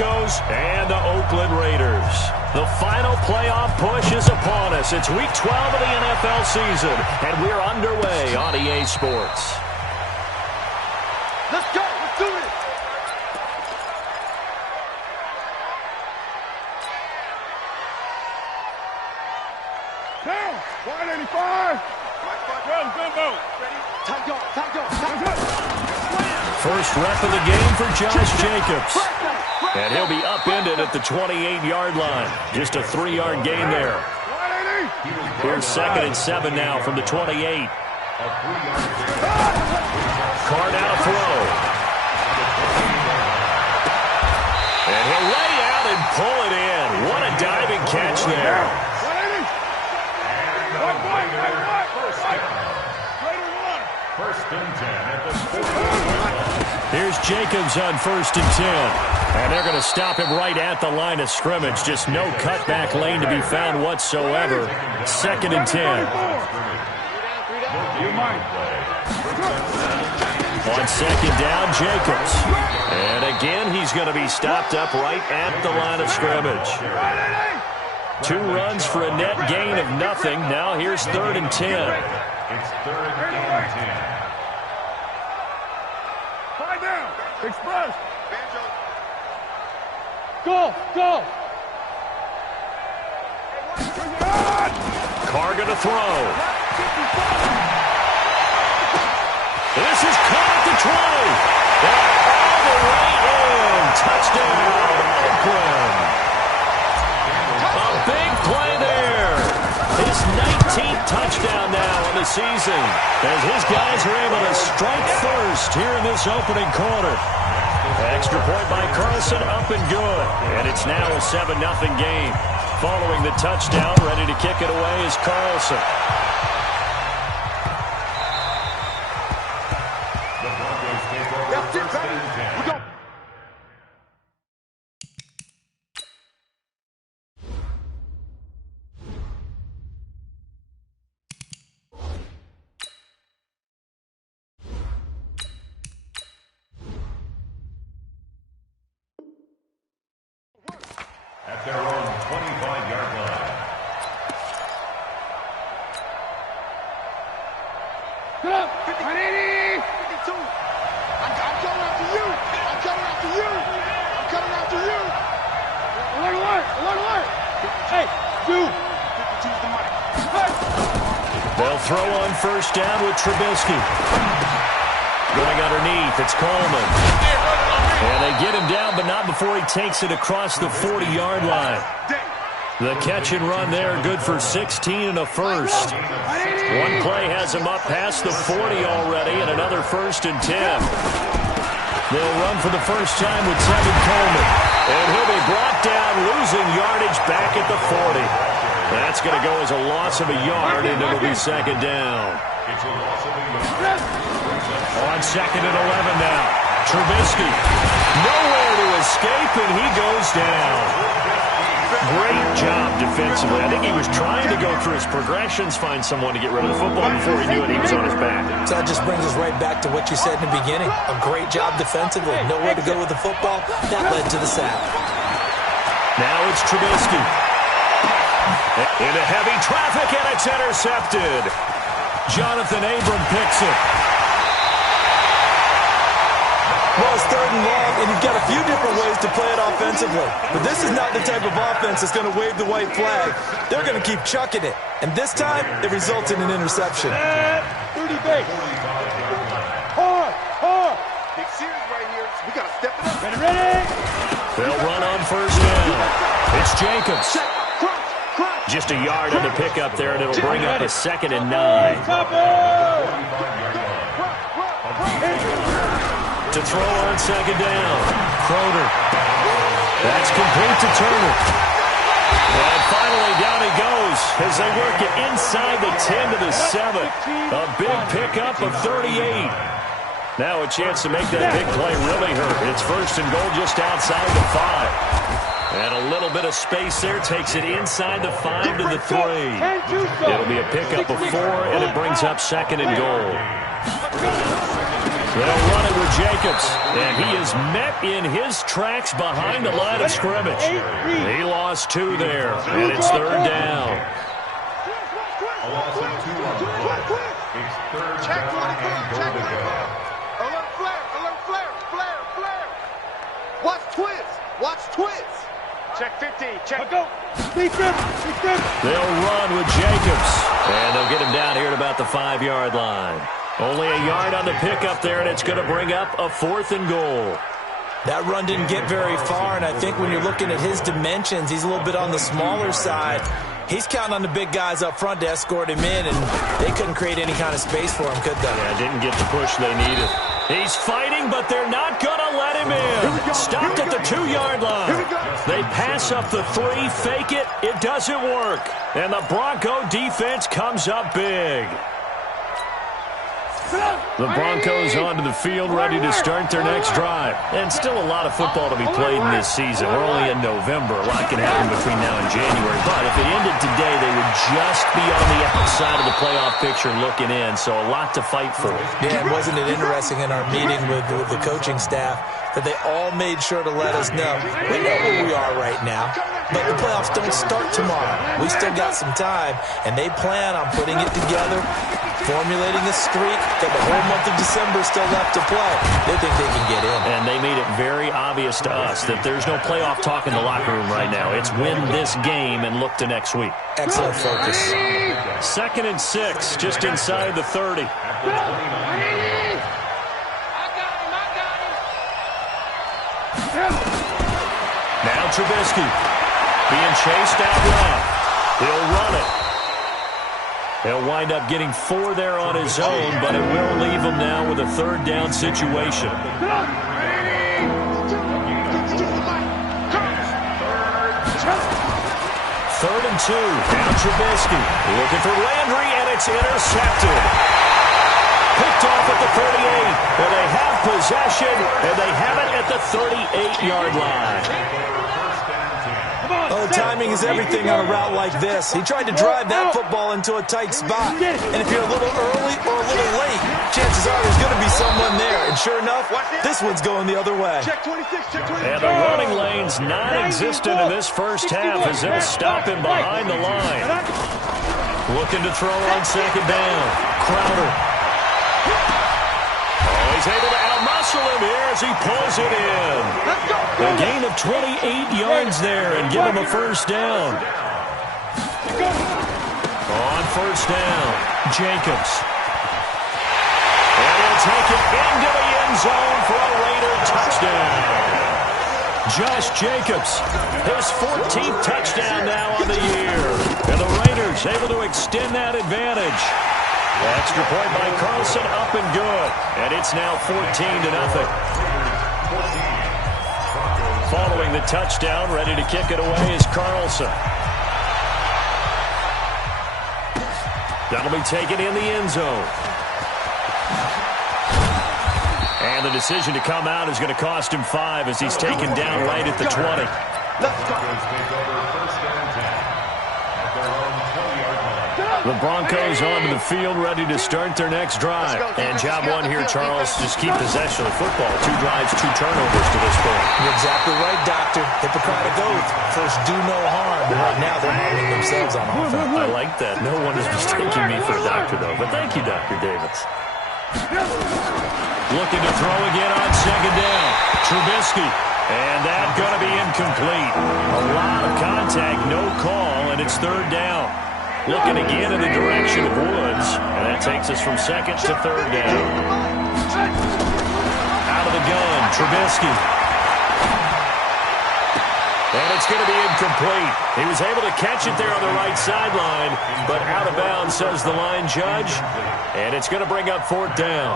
Broncos and the Oakland Raiders. The final playoff push is upon us. It's Week 12 of the NFL season, and we're underway on EA Sports. Let's go. Let's do it. Down. 185. First rep of the game for Josh Jacobs. And he'll be upended at the 28-yard line. Just a 3-yard gain there. Here's 2nd and 7 now from the 28. Carr now to throw. And he'll lay out and pull it in. What a diving catch there. Here's Jacobs on 1st and 10. And they're going to stop him right at the line of scrimmage. Just no cutback lane to be found whatsoever. 2nd and 10. On 2nd down, Jacobs. And again, he's going to be stopped up right at the line of scrimmage. 2 runs for a net gain of nothing. Now here's 3rd and 10. It's 3rd and 10. Five down. Express. Go. Carr going to throw. This is caught at the 20. And all the way in. Touchdown, Oakland. A big play there. His 19th touchdown now on the season, as his guys are able to strike first here in this opening quarter. Extra point by Carlson, up and good. And it's now a 7-0 game. Following the touchdown, ready to kick it away is Carlson. That's it, baby. We go. At their own 25-yard line. Get up. 180. 52. I'm coming after you. Alert. Hey, dude. 52's the money. Hey. They'll throw on 1st down with Trubisky. Going underneath, it's Coleman. And they get him down, but not before he takes it across the 40-yard line. The catch and run there, good for 16 and a first. One play has him up past the 40 already, and another 1st and 10. They'll run for the first time with Tevin Coleman. And he'll be brought down, losing yardage back at the 40. That's going to go as a loss of a yard, and it'll be 2nd down. On 2nd and 11 now. Trubisky, nowhere to escape, and he goes down. Great job defensively. I think he was trying to go through his progressions, find someone to get rid of the football. Before he knew it, he was on his back. So that just brings us right back to what you said in the beginning. A great job defensively. Nowhere to go with the football. That led to the sack. Now it's Trubisky. Into heavy traffic, and it's intercepted. Jonathan Abram picks it. Well, it's 3rd and long, and you've got a few different ways to play it offensively. But this is not the type of offense that's going to wave the white flag. They're going to keep chucking it. And this time, it results in an interception. 30 base. Hard. Big series right here. So we got to step it up. Ready. They'll run on 1st down. It's Jacobs. Just a yard on the pickup there, and it'll bring up a 2nd and 9. To throw on 2nd down. Crowder. That's complete to Turner. And finally down he goes as they work it inside the 10 to the 7. A big pickup of 38. Now a chance to make that big play really hurt. It's 1st and goal just outside the 5. And a little bit of space there takes it inside the 5 to the 3. It'll be a pickup of 4, and it brings up 2nd and goal. They'll run it with Jacobs, and he is met in his tracks behind the line of scrimmage. He lost 2 there, and it's 3rd down. A loss of 2 on the play. It's 3rd down and goal to go. Alert flare, flare. Watch twins. Check 50, check. Go. They'll run with Jacobs, and they'll get him down here at about the 5-yard line. Only a yard on the pickup there, and it's going to bring up a 4th and goal. That run didn't get very far, and I think when you're looking at his dimensions, he's a little bit on the smaller side. He's counting on the big guys up front to escort him in, and they couldn't create any kind of space for him, could they? Yeah, didn't get the push they needed. He's fighting, but they're not going to let him in. Stopped at the 2-yard line. They pass up the 3, fake it. It doesn't work. And the Bronco defense comes up big. The Broncos onto the field, ready to start their next drive. And still a lot of football to be played in this season. We're only in November. A lot can happen between now and January. But if it ended today, they would just be on the outside of the playoff picture looking in. So a lot to fight for. Yeah, wasn't it interesting in our meeting with the coaching staff that they all made sure to let us know. We know where we are right now, but the playoffs don't start tomorrow. We still got some time, and they plan on putting it together, formulating a streak, got the whole month of December still left to play. They think they can get in. And they made it very obvious to us that there's no playoff talk in the locker room right now. It's win this game and look to next week. Excellent focus. 2nd and 6, just inside the 30. Now Trubisky being chased out left. He'll run it. He'll wind up getting 4 there on his own, but it will leave him now with a 3rd down situation. 3rd and 2. Now Trubisky looking for Landry, and it's intercepted. Picked off at the 38, where they have possession, and they have it at the 38-yard line. Oh, timing is everything on a route like this. He tried to drive that football into a tight spot. And if you're a little early or a little late, chances are there's going to be someone there. And sure enough, this one's going the other way. And the running lane's non-existent in this first half as they'll stop him behind the line. Looking to throw on 2nd down. Crowder. Oh, he's able to outmuscle him here as he pulls it in. A gain of 28 yards there and give him a 1st down. On 1st down, Jacobs. And he'll take it into the end zone for a Raider touchdown. Josh Jacobs, his 14th touchdown now on the year. And the Raiders able to extend that advantage. Extra point by Carlson, up and good. And it's now 14-0. Following the touchdown, ready to kick it away is Carlson. That'll be taken in the end zone. And the decision to come out is going to cost him 5 as he's taken down right at the 20. The Broncos onto the field, ready to start their next drive. And job 1 here, Charles, just keep possession of the football. 2 drives, 2 turnovers to this point. You're exactly right, Doctor. Hippocratic oath. First, do no harm. And right now, they're harming themselves on offense. I like that. No one is mistaking me for a doctor, though. But thank you, Dr. Davis. Looking to throw again on 2nd down. Trubisky. And that's going to be incomplete. A lot of contact, no call, and it's 3rd down. Looking again in the direction of Woods, and that takes us from 2nd to 3rd down. Out of the gun, Trubisky. And it's going to be incomplete. He was able to catch it there on the right sideline, but out of bounds, says the line judge. And it's going to bring up 4th down.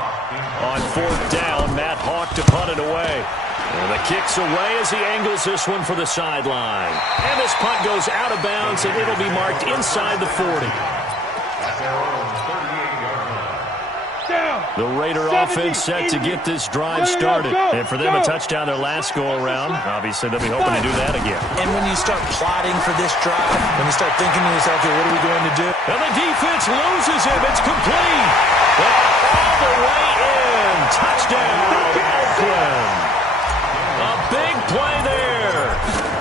On 4th down, Matt Hawk to punt it away. And the kick's away as he angles this one for the sideline. And this punt goes out of bounds, and it'll be marked inside the 40. The Raider offense set to get this drive started. And for them, a touchdown their last go-around. Obviously, they'll be hoping to do that again. And when you start plotting for this drive, when you start thinking to yourself, okay, what are we going to do? And the defense loses him. It's complete. all the way in. Touchdown, Oakland. A big play there.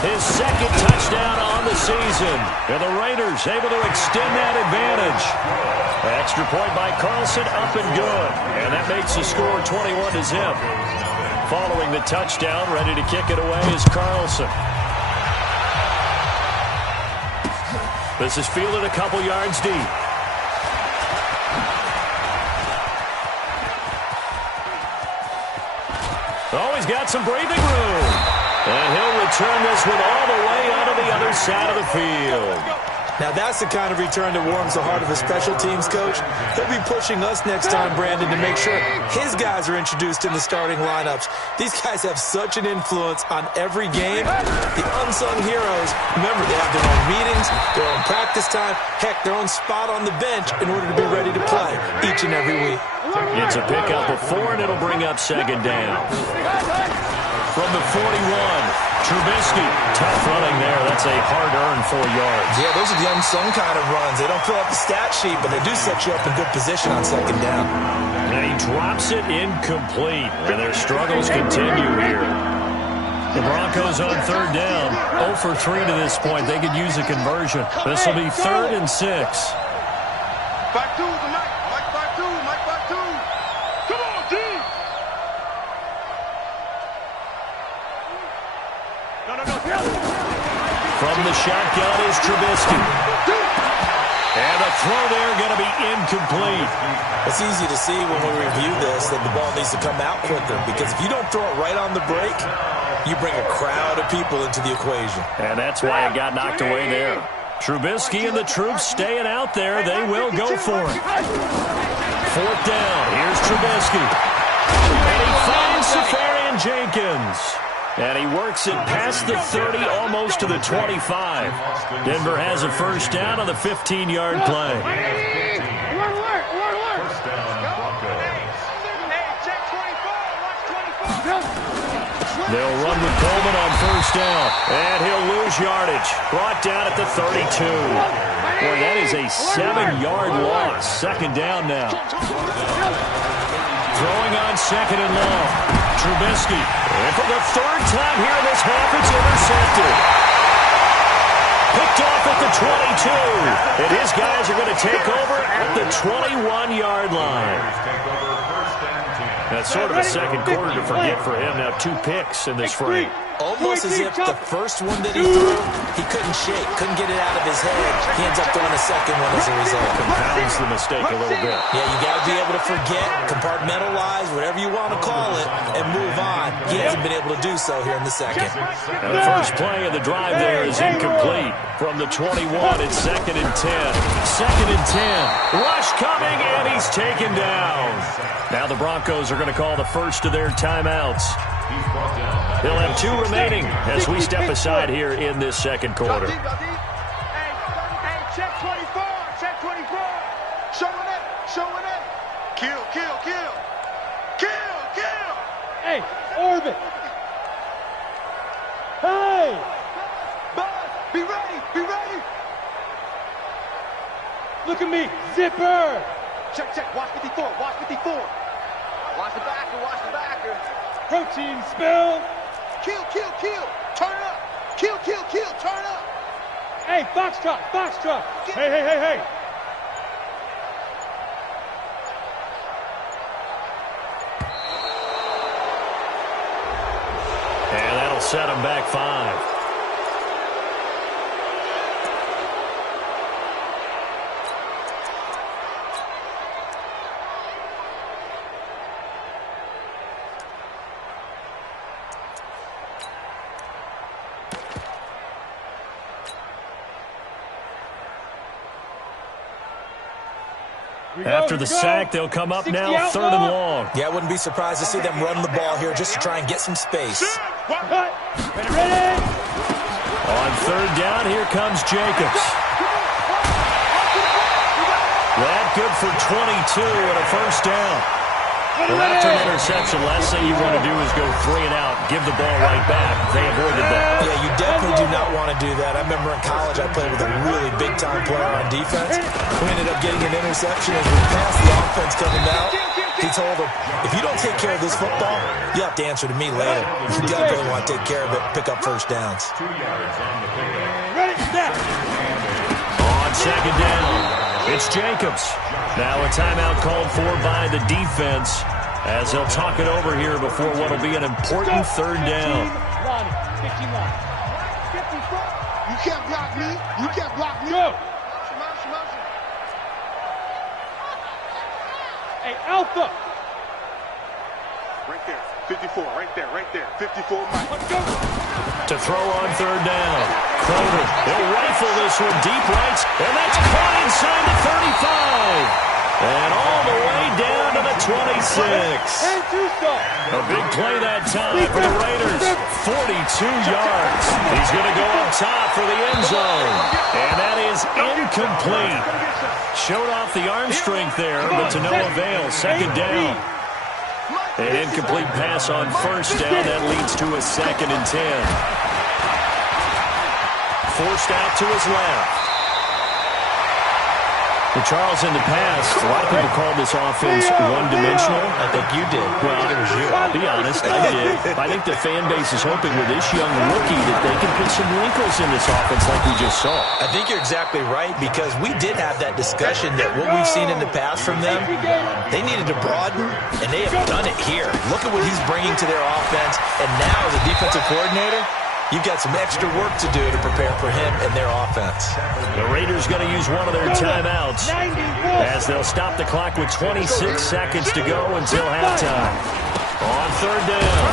His second touchdown on the season. And the Raiders able to extend that advantage. Extra point by Carlson, up and good. And that makes the score 21-0. Following the touchdown, ready to kick it away is Carlson. This is fielded a couple yards deep. Oh, he's got some breathing room. And he'll return this one all the way onto the other side of the field. Now, that's the kind of return that warms the heart of a special teams coach. He'll be pushing us next time, Brandon, to make sure his guys are introduced in the starting lineups. These guys have such an influence on every game. The unsung heroes, remember, they have their own meetings, their own practice time, heck, their own spot on the bench in order to be ready to play each and every week. It's a pickup of 4, and it'll bring up second down. From the 41, Trubisky. Tough running there. That's a hard-earned 4 yards. Yeah, those are the unsung kind of runs. They don't fill up the stat sheet, but they do set you up in good position on second down. And he drops it incomplete. And their struggles continue here. The Broncos on third down. 0 for 3 to this point. They could use a conversion. This will be 3rd and 6. Back two, the Mike. Mike back two. Mike back two. Come on, team. From the shotgun is Trubisky. And the throw there going to be incomplete. It's easy to see when we review this that the ball needs to come out quicker, because if you don't throw it right on the break, you bring a crowd of people into the equation. And that's why it got knocked away there. Trubisky and the troops staying out there. They will go for it. 4th down. Here's Trubisky. And he finds Safarian Jenkins. And he works it past the 30, almost to the 25. Denver has a first down on the 15-yard play. They'll run with Coleman on first down. And he'll lose yardage. Brought down at the 32. Boy, that is a 7-yard loss. Second down now. Throwing on second and long. Trubisky. And for the 3rd time here in this half, it's intercepted. Picked off at the 22. And his guys are going to take over at the 21-yard line. That's sort of a second quarter to forget for him. Now 2 picks in this frame. Almost as if the first one that he threw, he couldn't shake, couldn't get it out of his head. He ends up throwing a second one as a result. Compounds the mistake a little bit. Yeah, you got to be able to forget, compartmentalize, whatever you want to call it, and move on. He hasn't been able to do so here in the second. And the first play of the drive there is incomplete. From the 21, it's 2nd and 10. 2nd and 10. Rush coming, and he's taken down. Now the Broncos are going to call the first of their timeouts. They'll have 2 remaining as we step aside here in this second quarter. Hey, check 24. Check 24. Showing it. Showing it. Kill, kill, kill. Kill, kill. Hey, orbit. Hey. Buzz, be ready. Be ready. Look at me. Zipper. Check, check. Watch 54. Watch 54. Watch the backer. Watch the backer. Protein spill. Kill, kill, kill. Turn up. Kill, kill, kill. Turn up. Hey, Foxtrot, Foxtrot. Hey, hey, hey, hey. And that'll set him back 5. After the sack, they'll come up now 3rd and long. Yeah, I wouldn't be surprised to see them run the ball here just to try and get some space. Ready? On 3rd down, here comes Jacobs. That good for 22 and a first down. Well, after an interception, last thing you want to do is go 3 and out, give the ball right back. They avoided that. Yeah, you definitely do not want to do that. I remember in college I played with a really big-time player on defense. We ended up getting an interception as we passed the offense coming out. He told him, if you don't take care of this football, you'll have to answer to me later. You definitely want to take care of it, pick up first downs. 2 yards on the pickup. Ready, snap. On second down, it's Jacobs. Now a timeout called for by the defense as they'll talk it over here before what will be an important third down. 15 line. 54. You can't block me. You can't block me. Go. Hey, Alpha. Right there. 54. Right there. Right there. 54. Mike. Let's go. To throw on third down. Kroger, he'll rifle this one deep right, and that's caught inside the 35. And all the way down to the 26. And two-star. A big play that time for the Raiders. 42 yards. He's going to go up top for the end zone. And that is incomplete. Showed off the arm strength there, but to no avail. Second down. An incomplete pass on first down. That leads to a 2nd and 10. Forced out to his left. For Charles, in the past, a lot of people called this offense one-dimensional. I think you did. Well, it was you. I'll be honest, I did. I think the fan base is hoping with this young rookie that they can put some wrinkles in this offense like we just saw. I think you're exactly right, because we did have that discussion that what we've seen in the past from them, they needed to broaden, and they have done it here. Look at what he's bringing to their offense, and now as a defensive coordinator, you've got some extra work to do to prepare for him and their offense. The Raiders going to use one of their timeouts as they'll stop the clock with 26 seconds to go until halftime. On third down,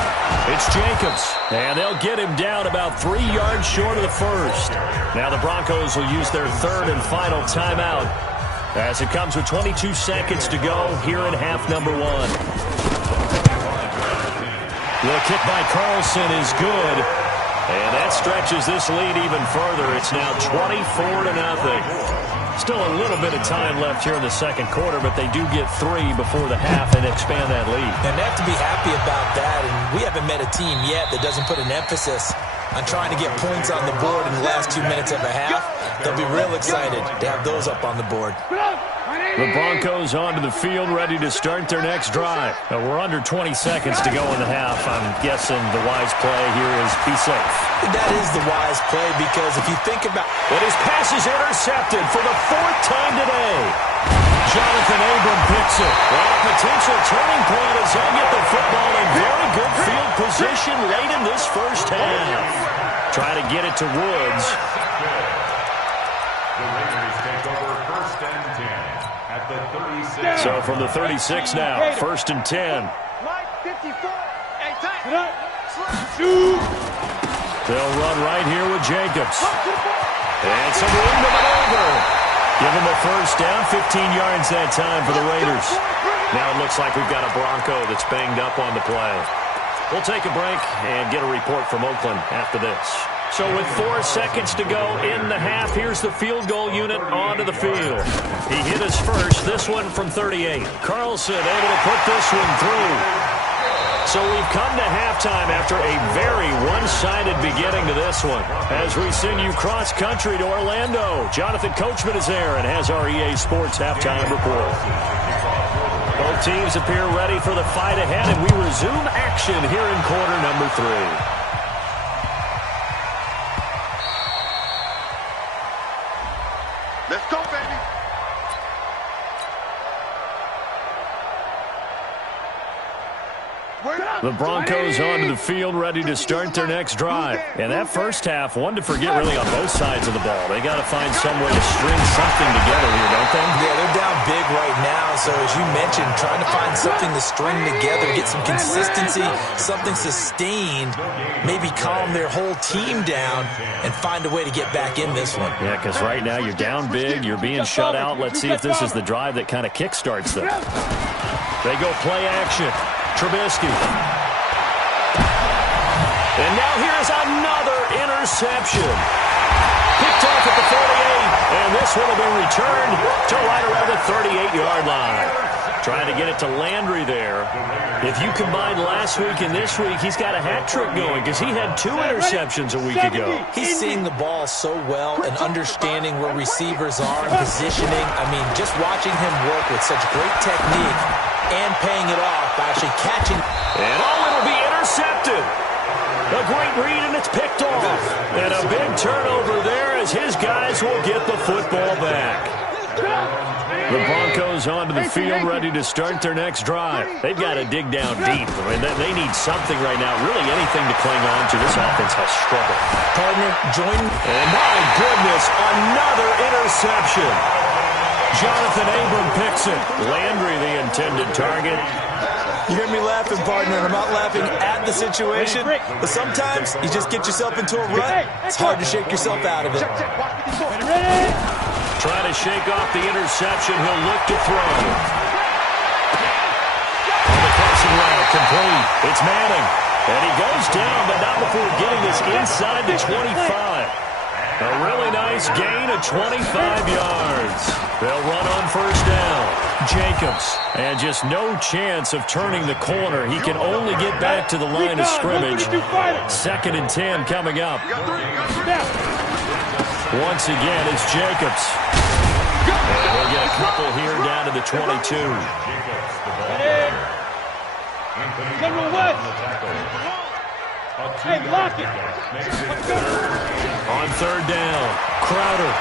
it's Jacobs, and they'll get him down about 3 yards short of the first. Now the Broncos will use their third and final timeout as it comes with 22 seconds to go here in half number 1. The kick by Carlson is good. And that stretches this lead even further. It's now 24-0. Still a little bit of time left here in the second quarter, but they do get 3 before the half and expand that lead. And they have to be happy about that. And we haven't met a team yet that doesn't put an emphasis on trying to get points on the board in the last 2 minutes of a half. They'll be real excited to have those up on the board. The Broncos onto the field, ready to start their next drive. Now, we're under 20 seconds to go in the half. I'm guessing the wise play here is be safe. That is the wise play, because if you think about it, his pass is intercepted for the 4th time today. Jonathan Abram picks it. Well, a potential turning point as they'll get the football in very good field position late in this first half. Try to get it to Woods. The Raiders take over 1st and 10 at the 36. So from the 36 now, 1st and 10. Mike, 54. Hey, tight. They'll run right here with Jacobs. And some room to maneuver. Give him a first down, 15 yards that time for the Raiders. Now it looks like we've got a Bronco that's banged up on the play. We'll take a break and get a report from Oakland after this. So with 4 seconds to go in the half, here's the field goal unit onto the field. He hit his first, this one from 38. Carlson able to put this one through. So we've come to halftime after a very one-sided beginning to this one. As we send you cross-country to Orlando, Jonathan Coachman is there and has our EA Sports halftime report. Both teams appear ready for the fight ahead, and we resume action here in quarter number 3. Let's go, baby. The Broncos onto the field, ready to start their next drive. And that first half, one to forget really on both sides of the ball. They got to find some way to string something together here, don't they? Yeah, they're down big right now. So as you mentioned, trying to find something to string together, get some consistency, something sustained, maybe calm their whole team down and find a way to get back in this one. Yeah, because right now you're down big, you're being shut out. Let's see if this is the drive that kind of kickstarts them. They go play action. Trubisky. And now here's another interception. Picked off at the 48, and this one will be returned to right around the 38-yard line. Trying to get it to Landry there. If you combine last week and this week, he's got a hat trick going because he had 2 interceptions a week ago. He's seeing the ball so well and understanding where receivers are and positioning. I mean, just watching him work with such great technique and paying it off by actually catching. And it'll be intercepted. A great read, and it's picked off. And a big turnover there as his guys will get the football back. The Broncos onto the field, ready to start their next drive. They've got to dig down deep. I mean, they need something right now, really anything to cling on to. This offense has struggled. Partner, join. And my goodness, another interception. Jonathan Abram picks it. Landry, the intended target. You hear me laughing, partner, and I'm not laughing at the situation, but sometimes you just get yourself into a rut. It's hard to shake yourself out of it. Trying to shake off the interception. He'll look to throw. On the crossing route, complete. It's Manning. And he goes down, but not before getting this inside the 25. A really nice gain of 25 yards. They'll run on first down. Jacobs. And just no chance of turning the corner. He can only get back to the line of scrimmage. 2nd and 10 coming up. Once again, it's Jacobs. And we'll get a couple here down to the 22. General West. Hey, block it. On 3rd down, Crowder.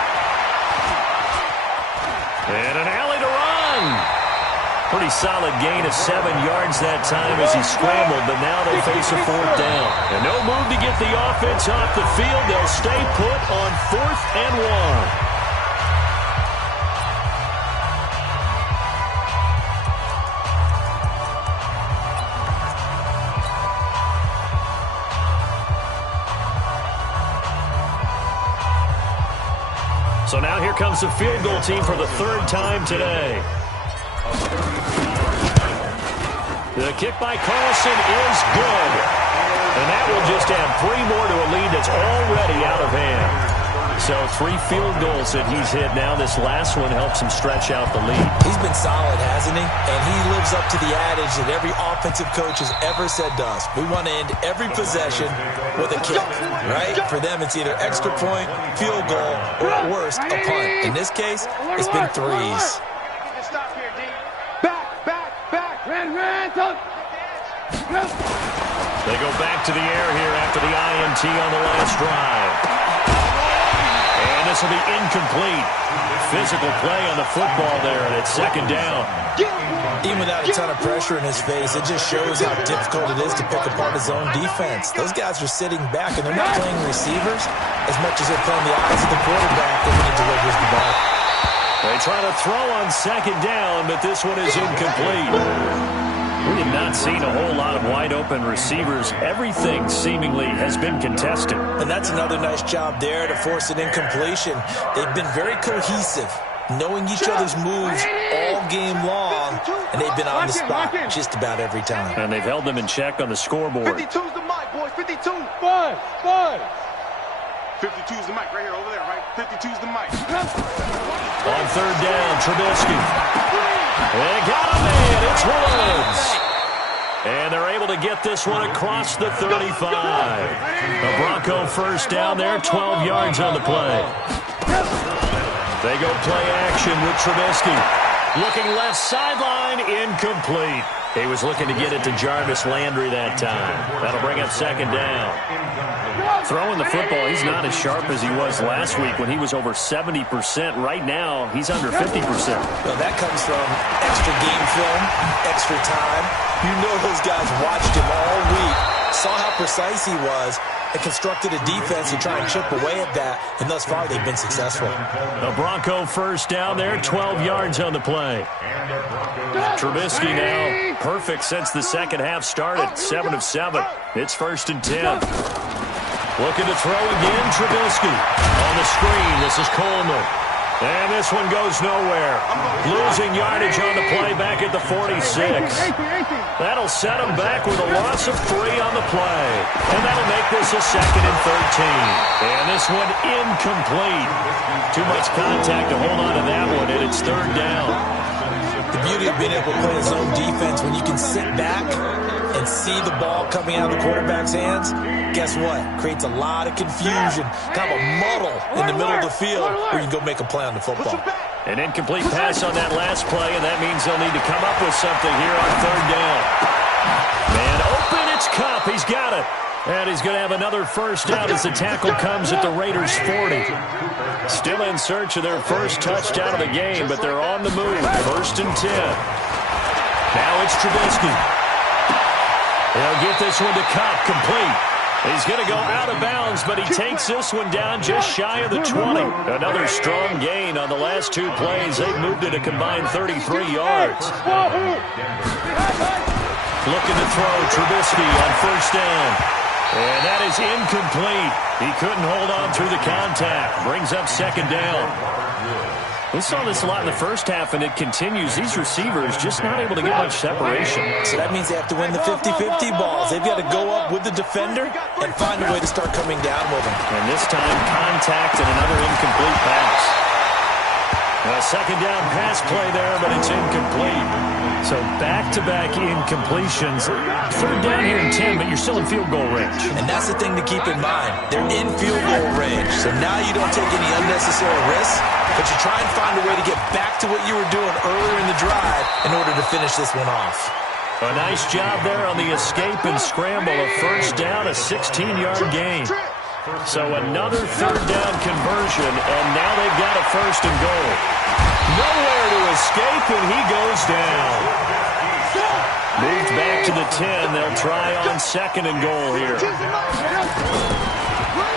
And an alley to run. Pretty solid gain of 7 yards that time as he scrambled, but now they face a 4th down. And no move to get the offense off the field. They'll stay put on 4th and 1. So now here comes the field goal team for the 3rd time today. The kick by Carlson is good. And that will just add 3 more to a lead that's already out of hand. So 3 field goals that he's hit now. This last one helps him stretch out the lead. He's been solid, hasn't he? And he lives up to the adage that every offensive coach has ever said to us. We want to end every possession with a kick, right? For them, it's either extra point, field goal, or at worst, a punt. In this case, it's been 3s. They go back to the air here after the INT on the last drive. And this will be incomplete. Physical play on the football there, and it's 2nd down. Even without a ton of pressure in his face, it just shows how difficult it is to pick apart his own defense. Those guys are sitting back, and they're not playing receivers as much as they're playing the eyes of the quarterback when he delivers the ball. They try to throw on 2nd down, but this one is incomplete. We have not seen a whole lot of wide-open receivers. Everything seemingly has been contested. And that's another nice job there to force an incompletion. They've been very cohesive, knowing each other's moves all game long, and they've been on the spot just about every time. And they've held them in check on the scoreboard. 52's the mic, boys. 52. 5. 52's the mic right here, over there, right? 52's the mic. On 3rd down, Trubisky. They got him in. It's Woods. And they're able to get this one across the 35. The Bronco first down there, 12 yards on the play. They go play action with Trubisky. Looking left sideline, incomplete. He was looking to get it to Jarvis Landry that time. That'll bring up 2nd down. Throwing the football, he's not as sharp as he was last week when he was over 70%. Right now, he's under 50%. Well, that comes from extra game film, extra time. You know those guys watched him all week, saw how precise he was, and constructed a defense to try and chip away at that, and thus far they've been successful. The Bronco first down there, 12 yards on the play. Trubisky now perfect since the 2nd half started, 7 of 7. It's 1st and 10. Looking to throw again, Trubisky. On the screen, this is Coleman. And this one goes nowhere. Losing yardage on the play back at the 46. That'll set him back with a loss of 3 on the play. And that'll make this a 2nd and 13. And this one incomplete. Too much contact to hold on to that one, and it's 3rd down. The beauty of being able to play zone defense when you can sit back and see the ball coming out of the quarterback's hands, guess what? Creates a lot of confusion, kind of a muddle in the middle of the field where you can go make a play on the football. An incomplete pass on that last play, and that means they'll need to come up with something here on third down. Man open, it's Kupp. He's got it. And he's going to have another first down as the tackle comes at the Raiders' 40. Still in search of their first touchdown of the game, but they're on the move. 1st and 10. Now it's Trubisky. He'll get this one to Kupp, complete. He's going to go out of bounds, but he takes this one down just shy of the 20. Another strong gain on the last 2 plays. They've moved it a combined 33 yards. Looking to throw, Trubisky on first down. And that is incomplete. He couldn't hold on through the contact. Brings up 2nd down. We saw this a lot in the first half, and it continues. These receivers just not able to get much separation. So that means they have to win the 50-50 balls. They've got to go up with the defender and find a way to start coming down with him. And this time, contact and another incomplete pass. A 2nd down pass play there, but it's incomplete. So back-to-back incompletions. 3rd down here in 10, but you're still in field goal range. And that's the thing to keep in mind. They're in field goal range. So now you don't take any unnecessary risks, but you try and find a way to get back to what you were doing earlier in the drive in order to finish this one off. A nice job there on the escape and scramble. A first down, a 16-yard gain. So another 3rd down conversion, and now they've got a 1st and goal. Nowhere to escape, and he goes down. Moved back to the 10. They'll try on 2nd and goal here.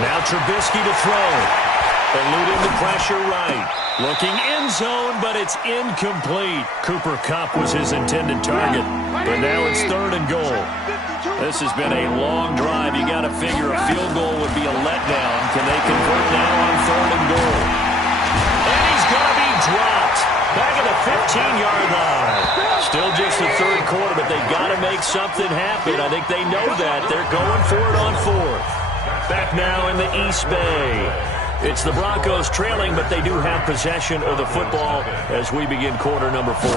Now Trubisky to throw. Eluding the pressure right. Looking end zone, but it's incomplete. Cooper Kupp was his intended target, but now it's 3rd and goal. This has been a long drive. You got to figure a field goal would be a letdown. Can they convert now on 3rd and goal? And he's going to be dropped. Back at the 15-yard line. Still just the 3rd quarter, but they've got to make something happen. I think they know that. They're going for it on 4th. Back now in the East Bay. It's the Broncos trailing, but they do have possession of the football as we begin quarter number 4.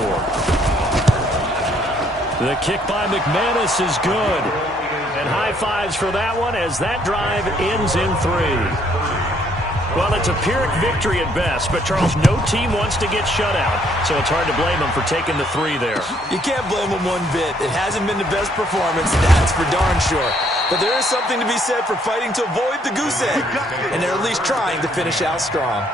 The kick by McManus is good. And high fives for that one as that drive ends in 3. Well, it's a Pyrrhic victory at best, but, Charles, no team wants to get shut out, so it's hard to blame them for taking the 3 there. You can't blame them one bit. It hasn't been the best performance, that's for darn sure. But there is something to be said for fighting to avoid the goose egg, and they're at least trying to finish out strong.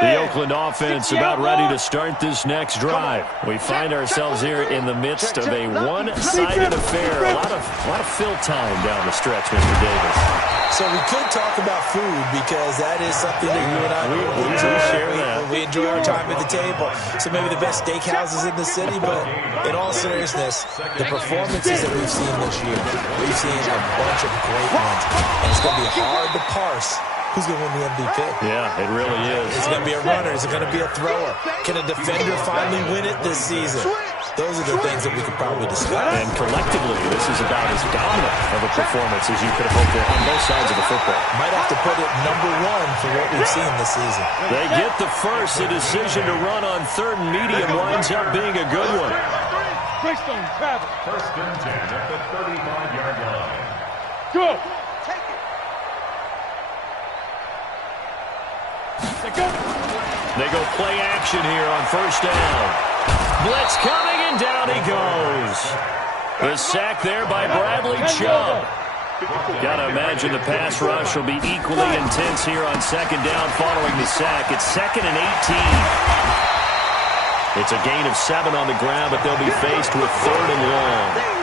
The Oakland offense about ready to start this next drive. We find ourselves here in the midst of a one-sided affair. A lot of fill time down the stretch, Mr. Davis. So we could talk about food because that is something that you and I we share that. We enjoy our time at the table. So maybe the best steakhouses in the city, but in all seriousness, the performances that we've seen this year, we've seen a bunch of great ones. And it's going to be hard to parse who's going to win the MVP. Yeah, it really is. Is it going to be a runner? Is it going to be a thrower? Can a defender finally win it this season? Those are the things that we could probably discuss. And collectively, this is about as dominant of a performance as you could have hoped for on both sides of the football. Might have to put it number 1 for what we've seen this season. They get the first. The decision to run on 3rd and medium winds up being a good one. Greystone, travel. 1st and 10 at the 35-yard line. Go. They go play action here on 1st down. Blitz coming, and down he goes. The sack there by Bradley Chubb. Got to imagine the pass rush will be equally intense here on 2nd down following the sack. It's 2nd and 18. It's a gain of 7 on the ground, but they'll be faced with 3rd and long.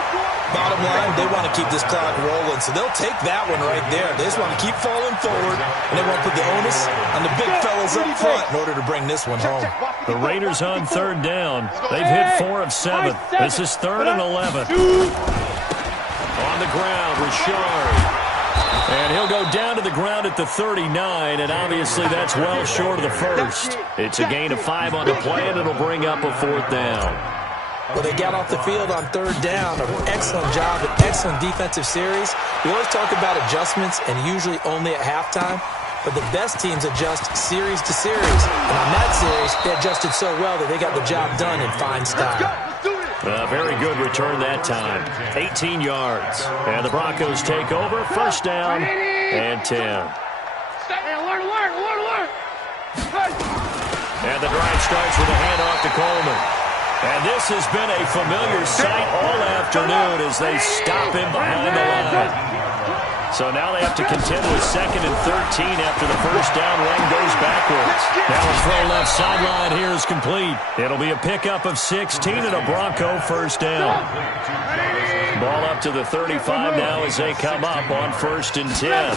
Bottom line, they want to keep this clock rolling, so they'll take that one right there. They just want to keep falling forward, and they want to put the onus on the big fellas up front in order to bring this one home. The Raiders on 3rd down. They've hit 4 of 7. This is 3rd and 11. On the ground, Richard. And he'll go down to the ground at the 39, and obviously that's well short of the first. It's a gain of 5 on the play, and it'll bring up a 4th down. Well, they got off the field on third down. An excellent job, an excellent defensive series. We always talk about adjustments, and usually only at halftime. But the best teams adjust series to series. And on that series, they adjusted so well that they got the job done in fine style. Very good return that time. 18 yards. And the Broncos take over. First down and 10. And the drive starts with a handoff to Coleman. And this has been a familiar sight all afternoon as they stop him behind the line. So now they have to contend with 2nd and 13 after the first down run goes backwards. Now a throw left sideline here is complete. It'll be a pickup of 16 and a Bronco first down. Ball up to the 35 now as they come up on 1st and 10.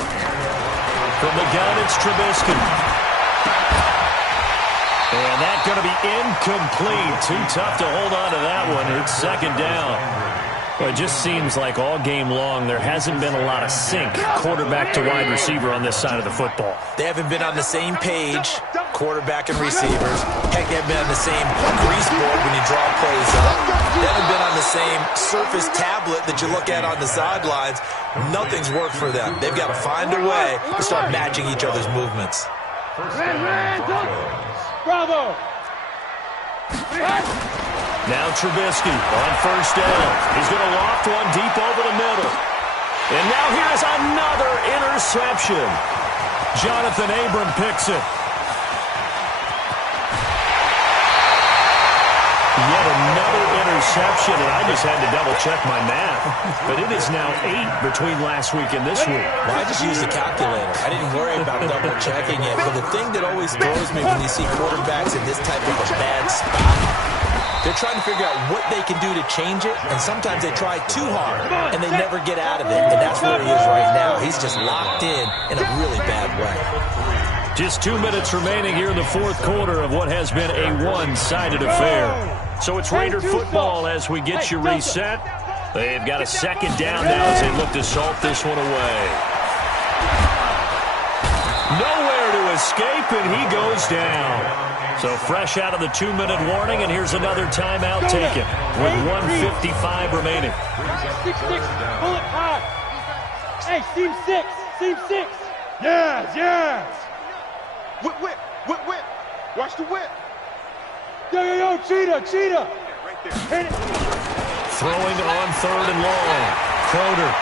From the gun, it's Trubisky. And that's going to be incomplete. Too tough to hold on to that one. It's 2nd down. Well, it just seems like all game long there hasn't been a lot of sync quarterback to wide receiver on this side of the football. They haven't been on the same page, quarterback and receivers. Heck, they haven't been on the same grease board when you draw plays up. They haven't been on the same surface tablet that you look at on the sidelines. Nothing's worked for them. They've got to find a way to start matching each other's movements. Bravo! Now Trubisky on 1st down. He's going to loft one deep over the middle. And now here's another interception. Jonathan Abram picks it. Yet another interception, and I just had to double-check my math. But it is now 8 between last week and this week. Well, I just used the calculator. I didn't worry about double-checking it. But the thing that always throws me when you see quarterbacks in this type of a bad spot, they're trying to figure out what they can do to change it, and sometimes they try too hard, and they never get out of it. And that's where he is right now. He's just locked in a really bad way. Just 2 minutes remaining here in the 4th quarter of what has been a one-sided affair. So it's Raider football as we get you reset. They've got a 2nd down now as they look to salt this one away. Nowhere to escape, and he goes down. So fresh out of the 2-minute warning, and here's another timeout taken with 1:55 remaining. 6-6, pull it high. Hey, seam 6, seam 6. Yes. Whip. Watch the whip. Yo, cheetah. Hit it. Throwing on 3rd and long. Crowder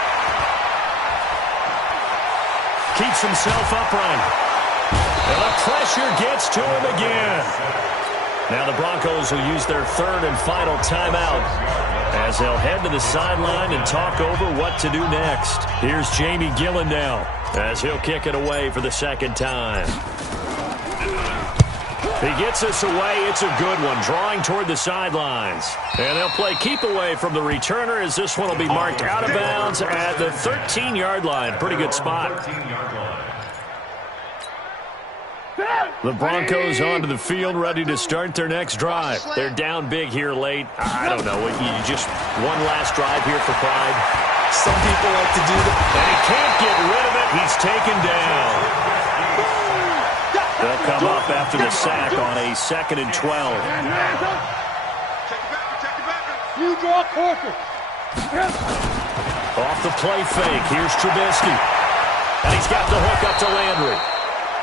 keeps himself upright. And the pressure gets to him again. Now the Broncos will use their 3rd and final timeout as they'll head to the sideline and talk over what to do next. Here's Jamie Gillen now as he'll kick it away for the 2nd time. He gets us away. It's a good one, drawing toward the sidelines. And they'll play keep away from the returner as this one will be marked out of bounds at the 13-yard line. Pretty good spot. The Broncos onto the field, ready to start their next drive. They're down big here late. I don't know. You just one last drive here for pride. Some people like to do that. And he can't get rid of it. He's taken down. They'll come up after the sack on a 2nd and 12. You draw closer. Off the play fake. Here's Trubisky. And he's got the hook up to Landry.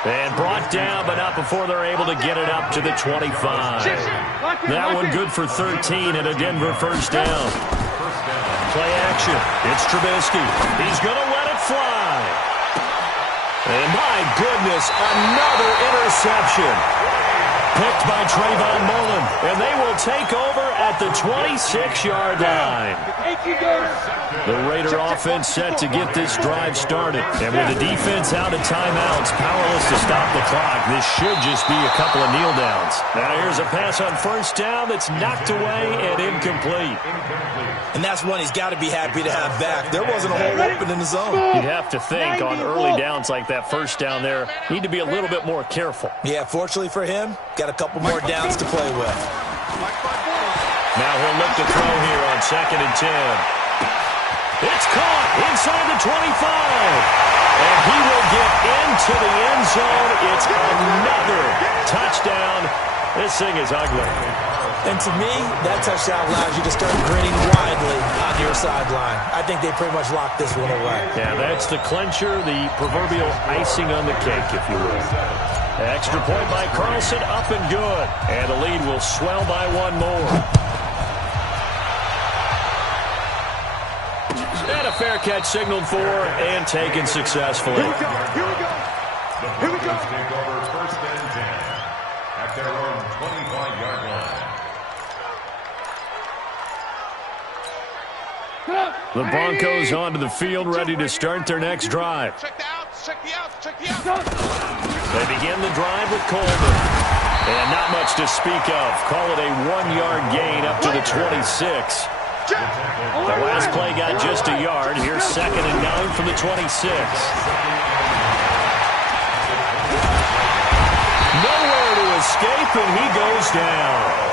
And brought down, but not before they're able to get it up to the 25. That one good for 13 and a Denver first down. Play action. It's Trubisky. He's going to let it fly. And my goodness, another interception. Picked by Trayvon Mullen. And they will take over at the 26-yard line. The Raider offense set to get this drive started. And with the defense out of timeouts, powerless to stop the clock, this should just be a couple of kneel downs. Now here's a pass on 1st down that's knocked away and incomplete. And that's one he's got to be happy to have back. There wasn't a hole open in the zone. You'd have to think on early downs like that 1st down there, need to be a little bit more careful. Yeah, fortunately for him, got a couple more downs to play with. Now he'll look to throw here on 2nd and 10. It's caught inside the 25. And he will get into the end zone. It's another touchdown. This thing is ugly. And to me, that touchdown allows you to start grinning widely on your sideline. I think they pretty much locked this one away. Yeah, that's the clincher, the proverbial icing on the cake, if you will. Extra point by Carlson, up and good. And the lead will swell by one more. And a fair catch signaled for and taken successfully. Here we go. Here we go. Here we go. Take over first and 10 at their own 25-yard line. The Broncos onto the field, ready to start their next drive. Check the outs. Check the outs. Check the outs. They begin the drive with Coleman. And not much to speak of. Call it a 1-yard gain up to the 26. The last play got just a yard. Here's 2nd and 9 from the 26. Nowhere to escape, and he goes down.